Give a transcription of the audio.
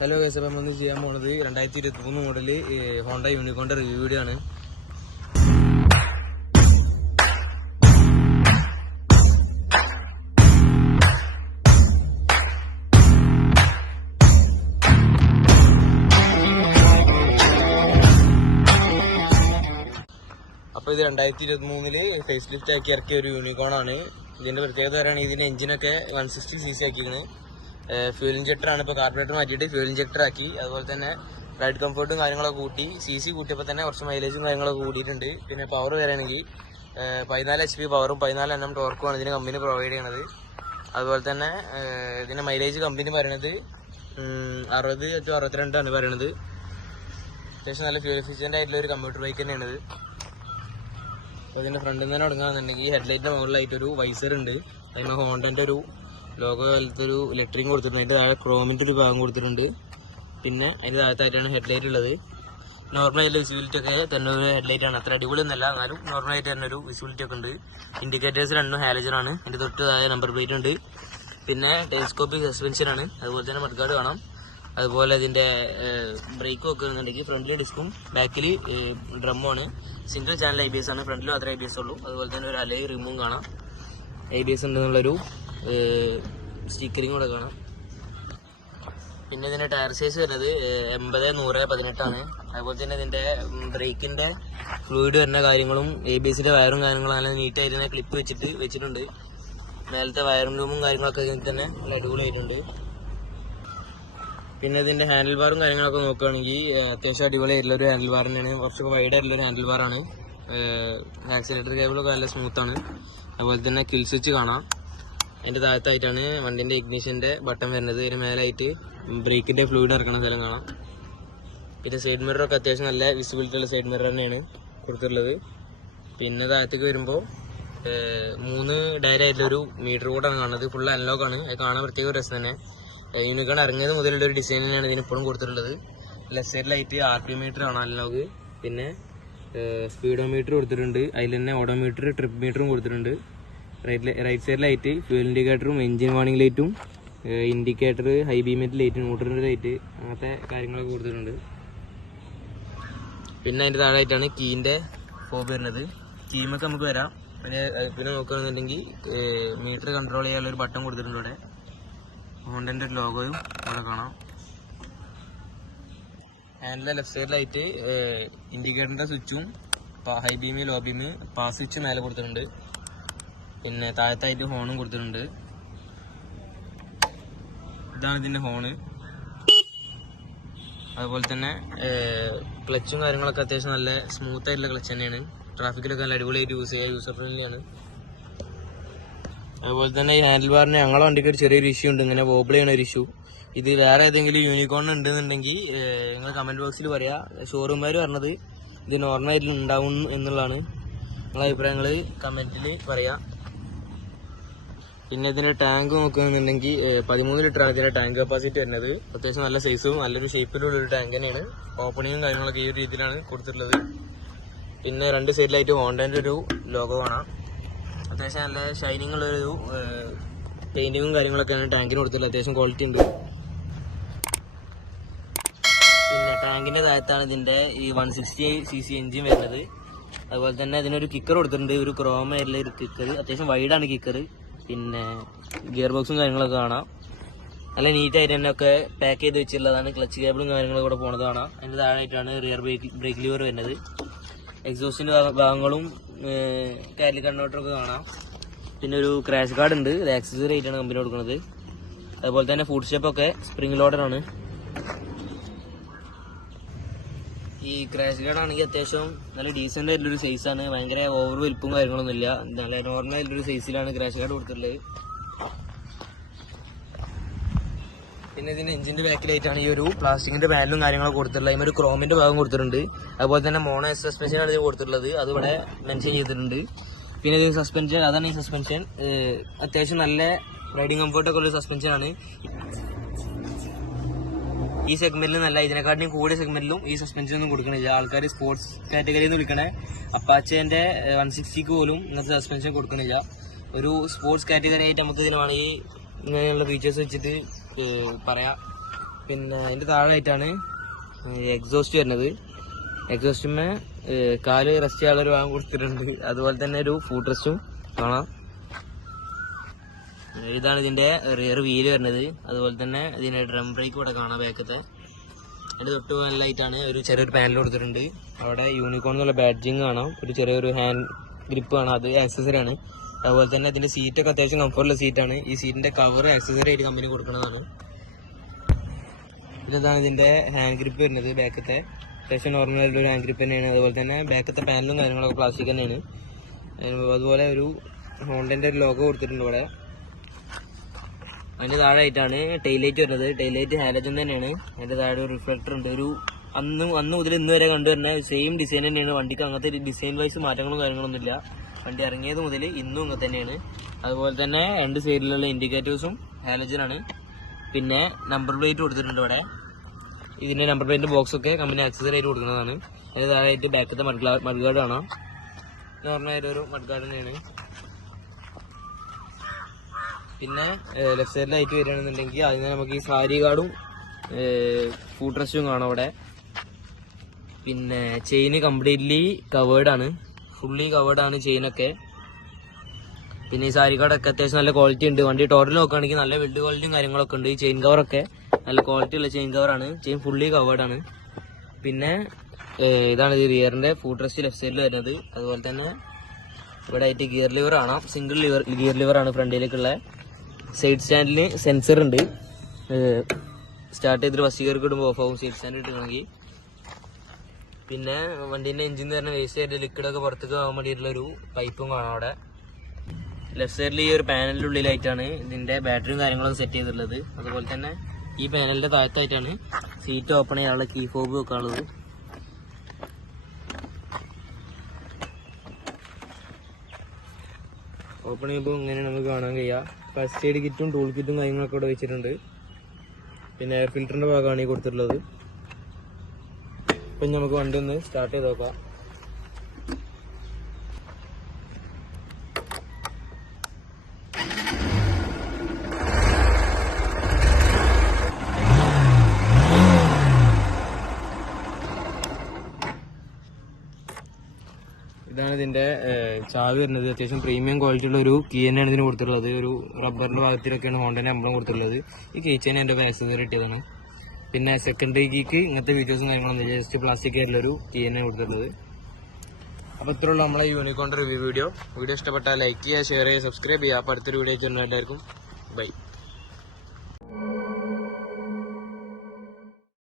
Hello guys, അപ്പം നമ്മൾ ചെയ്യാൻ പോകുന്നത് 2023 മോഡൽ ഹോണ്ട യൂണിക്കോണിന്റെ റിവ്യൂ വീഡിയോ ആണ്. അപ്പോൾ ഇത് 2023 ഫേസ് ലിഫ്റ്റ് ആക്കി ഇറക്കിയ ഒരു യൂണിക്കോൺ ആണ്. ഇതിന്റെ പ്രത്യേകത പറയുകയാണെങ്കിൽ ഇതിന്റെ എഞ്ചിനൊക്കെ 160cc ആക്കിയിരിക്കുന്നത്. ഫ്യൂൽ ഇഞ്ചക്ടർ ആണ്. ഇപ്പോൾ കാർബറേറ്റർ മാറ്റിയിട്ട് ഫ്യൂൽ ഇഞ്ചക്ടർ ആക്കി. അതുപോലെ തന്നെ റൈഡ് കംഫർട്ടും കാര്യങ്ങളൊക്കെ കൂട്ടി. CC കൂട്ടിയപ്പോൾ തന്നെ കുറച്ച് മൈലേജും കാര്യങ്ങളൊക്കെ കൂടിയിട്ടുണ്ട്. പിന്നെ പവർ വരികയാണെങ്കിൽ 14 HP പവറും 14 Nm ടോർക്കുമാണ് ഇതിന് കമ്പനി പ്രൊവൈഡ് ചെയ്യണത്. അതുപോലെ തന്നെ ഇതിന്റെ മൈലേജ് കമ്പനി പറയണത് 60 to 62 ആണ് പറയണത്. അത്യാവശ്യം നല്ല ഫ്യൂൽ എഫിഷ്യൻ്റ് ആയിട്ടുള്ള ഒരു കമ്പ്യൂട്ടർ ബൈക്ക് തന്നെയാണിത്. അപ്പോൾ ഇതിന്റെ ഫ്രണ്ടിൽ നിന്ന് തന്നെ തുടങ്ങുകയാണെന്നുണ്ടെങ്കിൽ ഹെഡ്ലൈറ്റിന്റെ മുകളിലായിട്ടൊരു വൈസർ ഉണ്ട്. അതിന് ഹോണ്ടന്റെ ഒരു ലോഗോ പോലത്തെ ഒരു ഇലക്ട്രിക് കൊടുത്തിട്ടുണ്ട്. അതിൻ്റെ താഴെ ക്രോമിൻ്റെ ഒരു ഭാഗം കൊടുത്തിട്ടുണ്ട്. പിന്നെ അതിൻ്റെ താഴത്തായിട്ടാണ് ഹെഡ്ലൈറ്റ് ഉള്ളത്. നോർമലായിട്ടുള്ള വിസിബിലിറ്റി ഒക്കെ തന്നെ ഒരു ഹെഡ്ലൈറ്റ് ആണ്. അത്ര അടിപൊളി ഒന്നല്ല, എന്നാലും നോർമലായിട്ട് തന്നെ ഒരു വിസിബിലിറ്റി ഒക്കെ ഉണ്ട്. ഇൻഡിക്കേറ്റേഴ്സ് രണ്ടും ഹാലജൻ ആണ്. അതിൻ്റെ തൊട്ട് താഴെ നമ്പർ പ്ലേറ്റ് ഉണ്ട്. പിന്നെ ടെലിസ്കോപ്പിക് സസ്പെൻഷൻ ആണ്. അതുപോലെ തന്നെ മഡ്ഗാർഡ് കാണാം. അതുപോലെ ഇതിൻ്റെ ബ്രേക്ക് വെക്കുന്നുണ്ടെങ്കിൽ ഫ്രണ്ടിൽ ഡിസ്കും ബാക്കിൽ ഡ്രമ്മുമാണ്. സിംഗിൾ ചാനൽ ABS ആണ്. ഫ്രണ്ടിൽ മാത്രമേ ABS ഉള്ളൂ. അതുപോലെ തന്നെ ഒരു അലോയ് റിമും കാണാം. ABS ഉണ്ടെന്നുള്ളൊരു സ്റ്റിക്കറിങ് കൂടെ കാണാം. പിന്നെ ഇതിന്റെ ടയർ സൈസ് വരുന്നത് 80, 100, 18 ആണ്. അതുപോലെ തന്നെ ഇതിന്റെ ബ്രേക്കിന്റെ ഫ്ലൂയിഡ് വരുന്ന കാര്യങ്ങളും ABSന്റെ വയറും കാര്യങ്ങളും നല്ല നീറ്റായിട്ട് ക്ലിപ്പ് വെച്ചിട്ടുണ്ട്. മേലത്തെ വയറിംഗ് റൂമും കാര്യങ്ങളൊക്കെ ഇതിൽ തന്നെ നല്ല അടിപൊളിയായിട്ടുണ്ട്. പിന്നെ ഇതിന്റെ ഹാൻഡിൽ ബാറും കാര്യങ്ങളൊക്കെ നോക്കുകയാണെങ്കിൽ അത്യാവശ്യം അടിപൊളിയായിട്ടുള്ള ഒരു ഹാൻഡിൽ ബാർ തന്നെയാണ്. കുറച്ചൊക്കെ വൈഡ് ആയിട്ടുള്ള ഒരു ഹാൻഡിൽ ബാറാണ്. ആക്സിലേറ്റർ കേബിളൊക്കെ നല്ല സ്മൂത്താണ്. അതുപോലെ തന്നെ കിൽ സ്വിച്ച് കാണാം. അതിൻ്റെ താഴത്തായിട്ടാണ് വണ്ടിൻ്റെ ഇഗ്നിഷൻ്റെ ബട്ടൺ വരുന്നത്. അതിന് മേലായിട്ട് ബ്രേക്കിൻ്റെ ഫ്ലൂയിഡ് ഇറക്കുന്ന സ്ഥലം കാണാം. പിന്നെ സൈഡ് മിററൊക്കെ അത്യാവശ്യം നല്ല വിസിബിലിറ്റി ഉള്ള സൈഡ് മിറർ തന്നെയാണ് കൊടുത്തിട്ടുള്ളത്. പിന്നെ താഴത്തേക്ക് വരുമ്പോൾ 3 ഡയറി ആയിട്ടുള്ളൊരു മീറ്റർ കൂടാണ് കാണുന്നത്. ഫുൾ അനലോഗാണ്. അത് കാണാൻ പ്രത്യേക രസം തന്നെ. യൂണിക്കോൺ ഇറങ്ങിയത് മുതലുള്ളൊരു ഡിസൈൻ തന്നെയാണ് ഇതിന് ഇപ്പോഴും കൊടുത്തിട്ടുള്ളത്. ലെഫ്റ്റ് സൈഡിലായിട്ട് RPM മീറ്റർ ആണ് അനലോഗ്. പിന്നെ സ്പീഡോമീറ്റർ കൊടുത്തിട്ടുണ്ട്. അതിൽ തന്നെ ഓഡോമീറ്റർ, ട്രിപ്പ് മീറ്ററും കൊടുത്തിട്ടുണ്ട്. റൈറ്റ് സൈഡിലായിട്ട് ഫ്യൂൽ ഇൻഡിക്കേറ്ററും എഞ്ചിൻ വാർണിംഗ് ലൈറ്റും ഇൻഡിക്കേറ്റർ, ഹൈ ബീമെറ്റ് ലൈറ്റ്, ന്യൂട്രലിൻ്റെ ലൈറ്റ്, അങ്ങനത്തെ കാര്യങ്ങളൊക്കെ കൊടുത്തിട്ടുണ്ട്. പിന്നെ അതിൻ്റെ താഴെയായിട്ടാണ് കീൻ്റെ ഫോബ് വരുന്നത്. കീമൊക്കെ നമുക്ക് വരാം. പിന്നെ നോക്കുകയാണെന്നുണ്ടെങ്കിൽ മീറ്റർ കൺട്രോൾ ചെയ്യാനുള്ള ഒരു ബട്ടൺ കൊടുത്തിട്ടുണ്ട്. ഇവിടെ ഹോണ്ടൻ്റെ ലോഗോയും അവിടെ കാണാം. ഹാൻഡിലെ ലെഫ്റ്റ് സൈഡിലായിട്ട് ഇൻഡിക്കേറ്ററിൻ്റെ സ്വിച്ചും high beam, low beam, pass switch മേലെ കൊടുത്തിട്ടുണ്ട്. പിന്നെ താഴത്തായിട്ട് ഹോണും കൊടുത്തിട്ടുണ്ട്. ഇതാണ് ഇതിൻ്റെ ഹോണ്. അതുപോലെ തന്നെ ക്ലച്ചും കാര്യങ്ങളൊക്കെ അത്യാവശ്യം നല്ല സ്മൂത്ത് ആയിട്ടുള്ള ക്ലച്ച് തന്നെയാണ്. ട്രാഫിക്കിലൊക്കെ നല്ല അടിപൊളിയായിട്ട് യൂസ് ചെയ്യുക, യൂസർ ഫ്രണ്ട്ലിയാണ്. അതുപോലെ തന്നെ ഈ ഹാൻഡിൽ ബാറിന് ഞങ്ങളുടെ വണ്ടിക്ക് ഒരു ചെറിയൊരു ഇഷ്യൂ ഉണ്ട്, ഇങ്ങനെ വോബിൾ ചെയ്യണ ഒരു ഇഷ്യൂ. ഇത് വേറെ ഏതെങ്കിലും യൂണിക്കോൺ ഉണ്ടെന്നുണ്ടെങ്കിൽ നിങ്ങൾ കമൻറ്റ് ബോക്സിൽ പറയാം. ഷോറൂമുകാർ പറഞ്ഞത് ഇത് നോർമലായിട്ട് ഉണ്ടാവും എന്നുള്ളതാണ്. നിങ്ങളുടെ അഭിപ്രായങ്ങൾ കമൻറ്റിൽ പറയാം. പിന്നെ ഇതിൻ്റെ ടാങ്ക് നോക്കുകയാണെന്നുണ്ടെങ്കിൽ 13 ലിറ്റർ ആണ് ഇതിൻ്റെ ടാങ്ക് കപ്പാസിറ്റി വരുന്നത്. അത്യാവശ്യം നല്ല സൈസും നല്ലൊരു ഷേപ്പിലുള്ളൊരു ടാങ്ക് തന്നെയാണ്. ഓപ്പണിങ്ങും കാര്യങ്ങളൊക്കെ ഈ ഒരു രീതിയിലാണ് കൊടുത്തിട്ടുള്ളത്. പിന്നെ 2 സൈഡിലായിട്ട് ഹോണ്ടൻ്റെ ഒരു ലോഗോ കാണാം. അത്യാവശ്യം നല്ല ഷൈനിങ് ഉള്ളൊരു പെയിൻറ്റിങ്ങും കാര്യങ്ങളൊക്കെയാണ് ടാങ്കിന് കൊടുത്തിട്ടുള്ളത്. അത്യാവശ്യം ക്വാളിറ്റി ഉണ്ട്. പിന്നെ ടാങ്കിൻ്റെ താഴത്താണ് ഇതിൻ്റെ ഈ 160cc എഞ്ചിൻ വരുന്നത്. അതുപോലെ തന്നെ ഇതിനൊരു കിക്കർ കൊടുത്തിട്ടുണ്ട്. ഒരു ക്രോമ ആയിട്ടുള്ള ഒരു കിക്കർ. അത്യാവശ്യം വൈഡാണ് കിക്കർ. പിന്നെ ഗിയർ ബോക്സും കാര്യങ്ങളൊക്കെ കാണാം. നല്ല നീറ്റായിട്ട് തന്നെ ഒക്കെ പാക്ക് ചെയ്ത് വെച്ചിട്ടുള്ളതാണ്. ക്ലച്ച് കേബിളും കാര്യങ്ങളൊക്കെ കൂടെ പോണത് കാണാം. അതിൻ്റെ താഴെയായിട്ടാണ് റിയർ ബ്രേക്ക് ലിവർ വരുന്നത്. എക്സോസ്റ്റിൻ്റെ ഭാഗങ്ങളും കാറ്റലിക് കൺവേർട്ടറൊക്കെ കാണാം. പിന്നെ ഒരു ക്രാഷ് ഗാർഡ് ഉണ്ട്. ഇത് ആക്സസറി ആയിട്ടാണ് കമ്പനി കൊടുക്കുന്നത്. അതുപോലെ തന്നെ ഫുഡ് സ്റ്റെപ്പൊക്കെ സ്പ്രിംഗ് ലോഡറാണ്. ഈ ക്രാഷ് ഗാർഡ് ആണെങ്കിൽ അത്യാവശ്യം നല്ല ഡീസൻ്റ് ആയിട്ടുള്ളൊരു സൈസാണ്. ഭയങ്കര ഓവർ വലിപ്പും കാര്യങ്ങളൊന്നും ഇല്ല. നല്ല നോർമൽ ആയിട്ടുള്ളൊരു സൈസിലാണ് ക്രാഷ് ഗാർഡ് കൊടുത്തിട്ടുള്ളത്. പിന്നെ ഇതിൻ്റെ എഞ്ചിൻ്റെ ബാക്കിലായിട്ടാണ് ഈ ഒരു പ്ലാസ്റ്റിക്കിൻ്റെ പാനലും കാര്യങ്ങളൊക്കെ കൊടുത്തിട്ടുള്ളത്. അതിന് ഒരു ക്രോമിൻ്റെ ഭാഗം കൊടുത്തിട്ടുണ്ട്. അതുപോലെ തന്നെ മോണോ സസ്പെൻഷനാണ് ഇത് കൊടുത്തിട്ടുള്ളത്. അത് ഇവിടെ മെൻഷൻ ചെയ്തിട്ടുണ്ട്. പിന്നെ ഇതിന് സസ്പെൻഷൻ, അതാണ് ഈ സസ്പെൻഷൻ. അത്യാവശ്യം നല്ല റൈഡിങ് കംഫർട്ടൊക്കെ ഉള്ള സസ്പെൻഷനാണ്. ഈ സെഗ്മെന്റിൽ നല്ല ഇതിനെക്കാട്ടിയും കൂടിയ സെഗ്മെന്റിലും ഈ സസ്പെൻഷൻ ഒന്നും കൊടുക്കണില്ല. ആൾക്കാർ സ്പോർട്സ് കാറ്റഗറിയിൽ നിന്ന് വിളിക്കണേ അപ്പാച്ചേന്റെ 160ക്ക് പോലും ഇങ്ങനത്തെ സസ്പെൻഷൻ കൊടുക്കണില്ല. ഒരു സ്പോർട്സ് കാറ്റഗറി ആയിട്ട് നമുക്ക് ഇതിന് വേണമെങ്കിൽ ഇങ്ങനെയുള്ള ഫീച്ചേഴ്സ് വെച്ചിട്ട് പറയാം. പിന്നെ അതിൻ്റെ താഴെയായിട്ടാണ് എക്സോസ്റ്റ് വരുന്നത്. എക്സോസ്റ്റുമേ കാല് റെസ്റ്റ് ചെയ്യാനുള്ളൊരു വാങ്ങി കൊടുത്തിട്ടുണ്ട്. അതുപോലെ തന്നെ ഒരു ഫുഡ് റെസ്റ്റും കാണാം. ഇതാണ് ഇതിൻ്റെ റിയർ വീല് വരുന്നത്. അതുപോലെ തന്നെ ഇതിൻ്റെ ഡ്രം ബ്രേക്ക് ഇവിടെ കാണാം ബാക്കത്തെ. അതിൻ്റെ തൊട്ട് നല്ലതായിട്ടാണ് ഒരു ചെറിയൊരു പാനൽ കൊടുത്തിട്ടുണ്ട്. അവിടെ യൂണിക്കോൺ എന്നുള്ള ബാഡ്ജിങ് കാണാം. ഒരു ചെറിയൊരു ഹാൻഡ് ഗ്രിപ്പ് കാണാം, അത് ആക്സസറി ആണ്. അതുപോലെ തന്നെ ഇതിൻ്റെ സീറ്റൊക്കെ അത്യാവശ്യം കംഫർട്ടുള്ള സീറ്റാണ്. ഈ സീറ്റിൻ്റെ കവർ ആക്സസറി ആയിട്ട് കമ്പനി കൊടുക്കുന്നതാണ്. ഇതാണ് ഇതിൻ്റെ ഹാൻഡ് ഗ്രിപ്പ് വരുന്നത് ബാക്കത്തെ. അത്യാവശ്യം നോർമലായിട്ടുള്ള ഒരു ഹാൻഡ് ഗ്രിപ്പ് തന്നെയാണ്. അതുപോലെ തന്നെ ബാക്കത്തെ പാനലും കാര്യങ്ങളൊക്കെ പ്ലാസ്റ്റിക് തന്നെയാണ്. അതുപോലെ ഒരു ഹോണ്ടൻ്റെ ഒരു ലോഗോ കൊടുത്തിട്ടുണ്ട് ഇവിടെ. അതിൻ്റെ താഴെ ആയിട്ടാണ് ടൈലൈറ്റ് വരുന്നത്. ടൈലൈറ്റ് ഹാലജൻ തന്നെയാണ്. അതിൻ്റെ താഴെ ഒരു റിഫ്ലക്ടർ ഉണ്ട്. ഒരു അന്ന് മുതൽ ഇന്ന് വരെ കണ്ടുവരുന്ന സെയിം ഡിസൈൻ തന്നെയാണ്. വണ്ടിക്ക് അങ്ങനത്തെ ഡിസൈൻ വൈസ് മാറ്റങ്ങളും കാര്യങ്ങളൊന്നും ഇല്ല. വണ്ടി ഇറങ്ങിയത് മുതൽ ഇന്നും ഇങ്ങനെ തന്നെയാണ്. അതുപോലെ തന്നെ രണ്ട് സൈഡിലുള്ള ഇൻഡിക്കേറ്റേഴ്സും ഹാലജനാണ്. പിന്നെ നമ്പർ പ്ലേറ്റ് കൊടുത്തിട്ടുണ്ട് ഇവിടെ. ഇതിൻ്റെ നമ്പർ പ്ലേറ്റിൻ്റെ ബോക്സൊക്കെ കമ്പനി ആക്സസറി ആയിട്ട് കൊടുക്കുന്നതാണ്. അതിൻ്റെ താഴെ ആയിട്ട് ബാക്കത്തെ മഡ്ഗാർഡ് കാണാം. നോർമലായിട്ടൊരു മഡ്ഗാർഡ് തന്നെയാണ്. പിന്നെ ലെഫ്റ്റ് സൈഡിലായിട്ട് വരികയാണെന്നുണ്ടെങ്കിൽ അതിന് നമുക്ക് ഈ സാരി ഗാർഡും ഫുഡ് റെസ്റ്റും കാണാം അവിടെ. പിന്നെ ചെയിന് കംപ്ലീറ്റ്ലി കവേർഡാണ്, ഫുള്ളി കവേർഡാണ് ചെയിനൊക്കെ. പിന്നെ ഈ സാരി ഗാർഡൊക്കെ അത്യാവശ്യം നല്ല ക്വാളിറ്റി ഉണ്ട്. വണ്ടി ടോട്ടൽ നോക്കുകയാണെങ്കിൽ നല്ല ബിൽഡ് ക്വാളിറ്റിയും കാര്യങ്ങളൊക്കെ ഉണ്ട്. ഈ ചെയിൻ കവറൊക്കെ നല്ല ക്വാളിറ്റി ഉള്ള ചെയിൻ കവറാണ്. ചെയിൻ ഫുള്ളി കവേർഡാണ്. പിന്നെ ഇതാണ് ഇത് റിയറിൻ്റെ ഫുഡ് റെസ്റ്റ് ലെഫ്റ്റ് സൈഡിൽ വരുന്നത്. അതുപോലെ തന്നെ ഇവിടെ ആയിട്ട് ഗിയർ ലിവർ കാണാം. സിംഗിൾ ഗിയർ ലിവറാണ് ഫ്രണ്ടിലേക്കുള്ള. സൈഡ് സ്റ്റാൻഡിൽ സെൻസർ ഉണ്ട്. സ്റ്റാർട്ട് ചെയ്തിട്ട് ഫസ്റ്റ് ഗിയർക്ക് ഇടുമ്പോൾ ഓഫ് ആവും സൈഡ് സ്റ്റാൻഡ് ഇട്ടുകയാണെങ്കിൽ. പിന്നെ വണ്ടീൻ്റെ എഞ്ചിൻ തന്നെ വേസ്റ്റ് ആയിട്ട് ലിക്വിഡൊക്കെ പുറത്തേക്ക് പോകാൻ വേണ്ടിയിട്ടുള്ളൊരു പൈപ്പും കാണാം അവിടെ. ലെഫ്റ്റ് സൈഡിൽ ഈ ഒരു പാനലിൻ്റെ ഉള്ളിലായിട്ടാണ് ഇതിൻ്റെ ബാറ്ററിയും കാര്യങ്ങളൊക്കെ സെറ്റ് ചെയ്തിട്ടുള്ളത്. അതുപോലെ തന്നെ ഈ പാനലിൻ്റെ താഴത്തായിട്ടാണ് സീറ്റ് ഓപ്പൺ ചെയ്യാനുള്ള കീ ഫോബ് വെക്കാനുള്ളത്. ഓപ്പൺ ചെയ്യുമ്പോൾ ഇങ്ങനെ നമുക്ക് കാണാൻ കഴിയുക. ഫസ്റ്റ് എയ്ഡ് കിറ്റും ടൂൾ കിറ്റും കാര്യങ്ങളൊക്കെ ഇവിടെ വെച്ചിട്ടുണ്ട്. പിന്നെ എയർ ഫിൽറ്ററിൻ്റെ ഭാഗമാണ് ഈ കൊടുത്തിട്ടുള്ളത്. ഇപ്പം നമുക്ക് വണ്ടി ഒന്ന് സ്റ്റാർട്ട് ചെയ്ത് നോക്കാം. ഇതാണ് ഇതിൻ്റെ ചാവി വരുന്നത്. അത്യാവശ്യം പ്രീമിയം ക്വാളിറ്റി ഉള്ള ഒരു കീ തന്നെയാണ് ഇതിന് കൊടുത്തിട്ടുള്ളത്. ഒരു റബ്ബറിൻ്റെ ഭാഗത്തിലൊക്കെയാണ് ഹോണ്ടൻ്റെ എംബ്ലം കൊടുത്തിട്ടുള്ളത്. ഈ കീ ചെയിൻ എൻ്റെ ആക്സസറി കിട്ടിയതാണ്. പിന്നെ സെക്കൻഡറി കീക്ക് ഇങ്ങനത്തെ ഫീച്ചേഴ്സും കാര്യങ്ങളൊന്നും ജസ്റ്റ് പ്ലാസ്റ്റിക് ആയിട്ടുള്ളൊരു കീ തന്നെയാണ് കൊടുത്തിട്ടുള്ളത്. അപ്പോൾ ഇത്രയുള്ള നമ്മളെ യൂണിക്കോണിൻ്റെ റിവ്യൂ വീഡിയോ ഇഷ്ടപ്പെട്ടാൽ ലൈക്ക് ചെയ്യുക, ഷെയർ ചെയ്യുക, സബ്സ്ക്രൈബ് ചെയ്യുക. അപ്പോൾ അടുത്തൊരു വീഡിയോ ആയിട്ട് എല്ലാവർക്കും ബൈ.